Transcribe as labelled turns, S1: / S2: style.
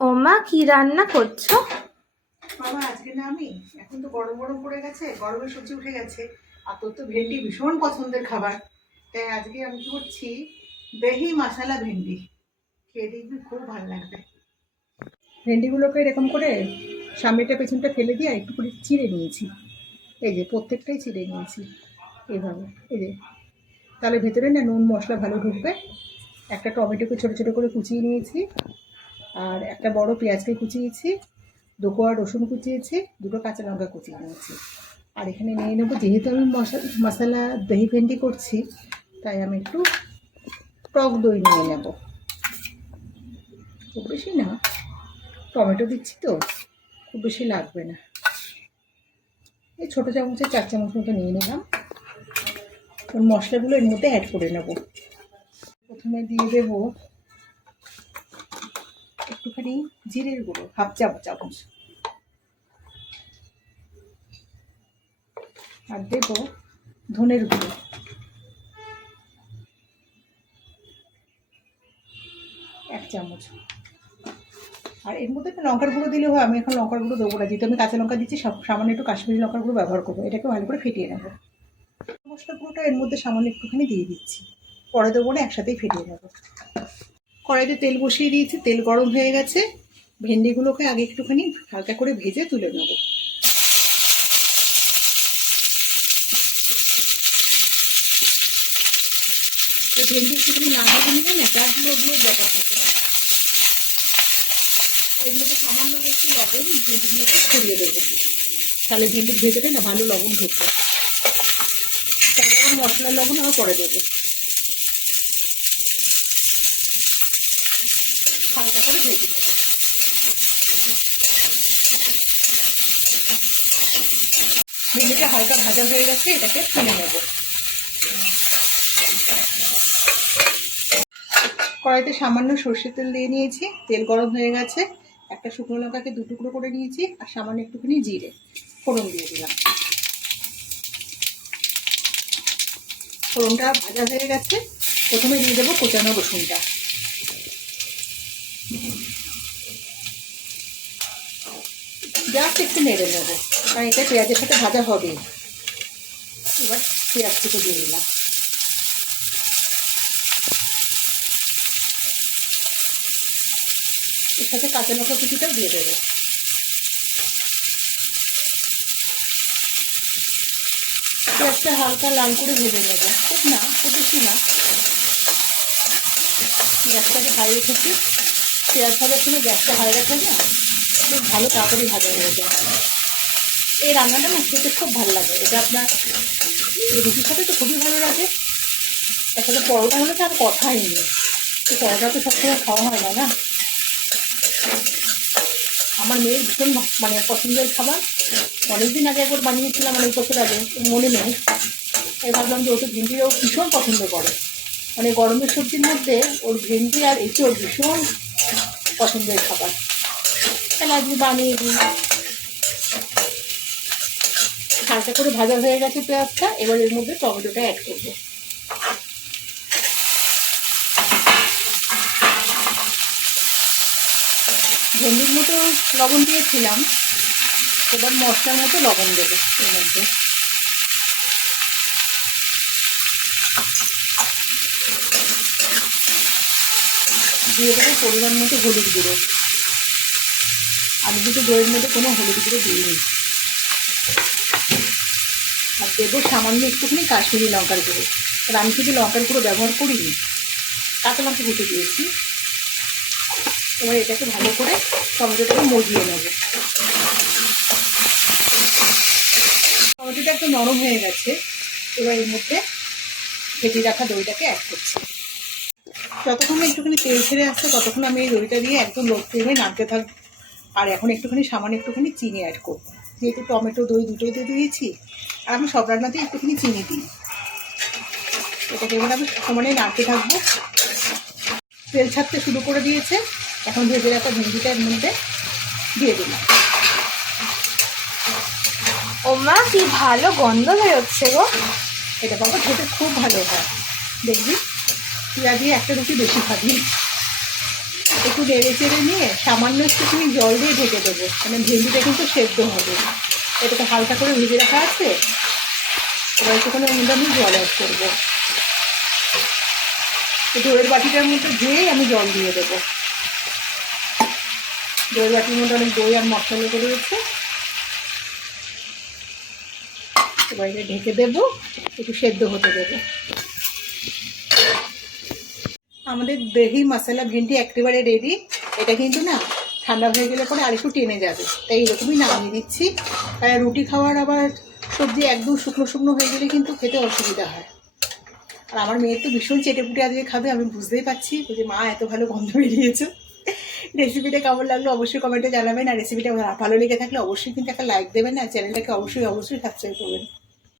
S1: ও মা কি রান্না করছ?
S2: বাবা, আজকে না আমি, এখন তো গরম গরম পড়ে গেছে, গরমের সবজি উঠে গেছে, আর তোর তো ভেন্ডি ভীষণ পছন্দের খাবার। তাই আজকে আমি কি করছি, দহি মশলা ভেন্ডি, খেয়ে দেখবি, খুব ভালো লাগবে। ভেন্ডিগুলোকে এরকম করে সামনেটা পেছনটা ফেলে দিয়ে একটু করে চিড়ে নিয়েছি। এই যে, প্রত্যেকটাই চিড়ে নিয়েছি এইভাবে এই যে। তাহলে ভেতরে না নুন মশলা ভালো ঢুকবে। একটা টমেটোকে ছোটো ছোটো করে কুচিয়ে নিয়েছি। আর একটা বড় পেঁয়াজকে কুচিয়েছি, দু কোয়া রসুন কুচিয়েছি, দুটো কাঁচা লঙ্কা কুচিয়ে নিয়েছি। আর এখানে নিয়ে নেব, যেহেতু আমি মশা মশলা দহি ভেন্ডি করছি, তাই আমি একটু টক দই নিয়ে নেব। খুব বেশি না, টমেটো দিচ্ছি তো, খুব বেশি লাগবে না। এই ছোটো চামচের চার চামচ মতো নিয়ে নিলাম। মশলাগুলো এর মধ্যে অ্যাড করে নেব। প্রথমে দিয়ে দেবো একটুখানি জিরের গুঁড়ো, হাফ চাপ চামচ। আর দেবো ধনের গুঁড়ো। এক চামচ। আর এর মধ্যে লঙ্কার গুঁড়ো দিলেও হয়, আমি এখন লঙ্কার গুঁড়ো দেবো না। যেহেতু আমি কাঁচা লঙ্কা দিচ্ছি সামান্য একটু কাশ্মীরি লঙ্কার গুঁড়ো ব্যবহার করব। এটাকে ভালো করে ফেটিয়ে নেব। মশলা গুঁড়োটা এর মধ্যে সামান্য একটুখানি দিয়ে দিচ্ছি। পরে দেবো না, একসাথেই ফেটিয়ে নেব। কড়াইতে তেল বসিয়ে দিয়েছি, তেল গরম হয়ে গেছে। ভেন্ডিগুলোকে আগে একটুখানি হালকা করে ভেজে তুলে নেব। ভেন্ডি একটুখানি না ভেজে নিলে না দিয়ে ব্যাপার থাকে এগুলোকে সামান্য একটু লবণ ভেন্ডির মধ্যে ছড়িয়ে দেবো। তাহলে ভেন্ডির ভেতরে না ভালো লবণ ঢুকবে। মশলার লবণ আবার পরে দেবো হালকা করে হালকা ভাজা হয়ে গেছে, এটাকে তুলে নেব। কড়াইতে সামান্য সর্ষের তেল দিয়ে নিয়েছি, তেল গরম হয়ে গেছে। একটা শুকনো লঙ্কাকে দু টুকরো করে নিয়েছি, আর সামান্য একটুখানি জিরে, ফোড়ন দিয়ে দিলাম। ফোড়নটা ভাজা হয়ে গেছে, প্রথমে দিয়ে দেবো কোচানো রসুনটা। জাস্ট একটু নেড়ে নেব। কারণ এটা পেঁয়াজের সাথে ভাজা হবে। এবার পেঁয়াজটুকু দিয়ে দিলাম। এর সাথে কাঁচা লঙ্কা কুচিটাও দিয়ে দেবো। পেঁয়াজটা হালকা লাল করে ভেজে নেব। খুব না, খুব বেশি না। গ্যাসটাকে হাই রেখেছি। পেঁয়াজ ভাজার সময় গ্যাসটা হাই রাখা না। খুব ভালো তাড়াতাড়ি ভাজা হয়ে যায়। এই রান্নাটা না খেতে খুব ভালো লাগে। এটা আপনার রুটির সাথে তো খুবই ভালো লাগে। এর পরোটা হলে তো আর কথাই নেই। তো পরোটা তো সবসময় খাওয়া হয় না না? আমার মেয়ের ভীষণ মানে পছন্দের খাবার। অনেকদিন আগে একবার বানিয়েছিলাম অনেক বছর আগে, মনে নেই। তাই ভাবলাম যে ওটা ভেন্ডিও ভীষণ পছন্দ করে। মানে গরমের সবজির মধ্যে ওর ভেন্ডি আর এঁচোড় ভীষণ পছন্দের খাবার। তাহলে আজকে বানিয়ে দিই। হালকা করে ভাজা হয়ে গেছে পেঁয়াজটা, এবার এর মধ্যে টমেটোটা অ্যাড করব। ভেন্ডির মতো লবণ দিয়েছিলাম, এবার মশলার মতো লবণ দেবো এর মধ্যে। দিয়ে দেবো পরিমাণ মতো হলুদ গুঁড়ো। আমি কিন্তু দইয়ের মধ্যে কোনো হলুদ গুঁড়ো দিইনি। আর দেবো সামান্য একটুখানি কাশ্মীরি লঙ্কার গুঁড়ো। আর আমি শুধু লঙ্কার গুঁড়ো ব্যবহার করিনি, কাঁচা লঙ্কা কুচে দিয়েছি। এবার এটাকে ভালো করে টমেটোটাকে মজিয়ে নেব। টমেটোটা একটু নরম হয়ে গেছে, এবার এর মধ্যে ফেটে রাখা দইটাকে অ্যাড করছি। যতক্ষণ একটুখানি তেল ছেড়ে আসছে, ততক্ষণ আমি এই দইটা দিয়ে একদম লো ফ্লেমে নাড়তে থাকব আর এখন একটুখানি সামান্য একটুখানি চিনি অ্যাড করব। যেহেতু টমেটো দই দুটোই দিয়ে দিয়েছি আর আমি সব রান্নাতেই একটুখানি চিনি দিই। এটাকে এবার আমি সমানে নাড়তে থাকব। তেল ছাড়তে শুরু করে দিয়েছে। এখন ভেজে রাখা ভেন্ডিটা এর মধ্যে দিয়ে দিলাম।
S1: ও মা কি ভালো গন্ধ বেরোচ্ছে গো।
S2: এটা বাবা খেতে খুব ভালো হয়। দেখবি তুই আজকে একটা রুটি বেশি খাবি। একটু নেড়ে চেড়ে নিয়ে সামান্য একটুখানি জল দিয়ে ঢেকে দেবো। মানে ভেন্ডিটা কিন্তু সেদ্ধ হবে। এটাকে হালকা করে ভেজে রাখা আছে। এবার একটুখানি ওর মধ্যে আমি জল অ্যাড করব। দইয়ের বাটিটার মধ্যে ধুয়েই আমি জল দিয়ে দেবো। দইয়ের বাটির মধ্যে অনেক দই আর মশলা করে রয়েছে। এবার ঢেকে দেবো। একটু সেদ্ধ হতে দেবো। আমাদের দহি মশলা ভেন্ডি একেবারে রেডি এটা কিন্তু না ঠান্ডা হয়ে গেলে পরে আরেকটু টেনে যাবে। তাই এরকমই নামিয়ে দিচ্ছি আর রুটি খাওয়ার আবার সবজি একদম শুকনো শুকনো হয়ে গেলে কিন্তু খেতে অসুবিধা হয়। আর আমার মেয়ের তো ভীষণ চেটেপুটে আজকে খাবে, আমি বুঝতেই পারছি যে মা এত ভালো গন্ধ বেরিয়েছে। রেসিপিটা কেমন লাগল অবশ্যই কমেন্টে জানাবেন। আর রেসিপিটা ভালো লেগে থাকলে অবশ্যই কিন্তু একটা লাইক দেবেন। আর চ্যানেলটাকে অবশ্যই অবশ্যই সাবস্ক্রাইব করবেন।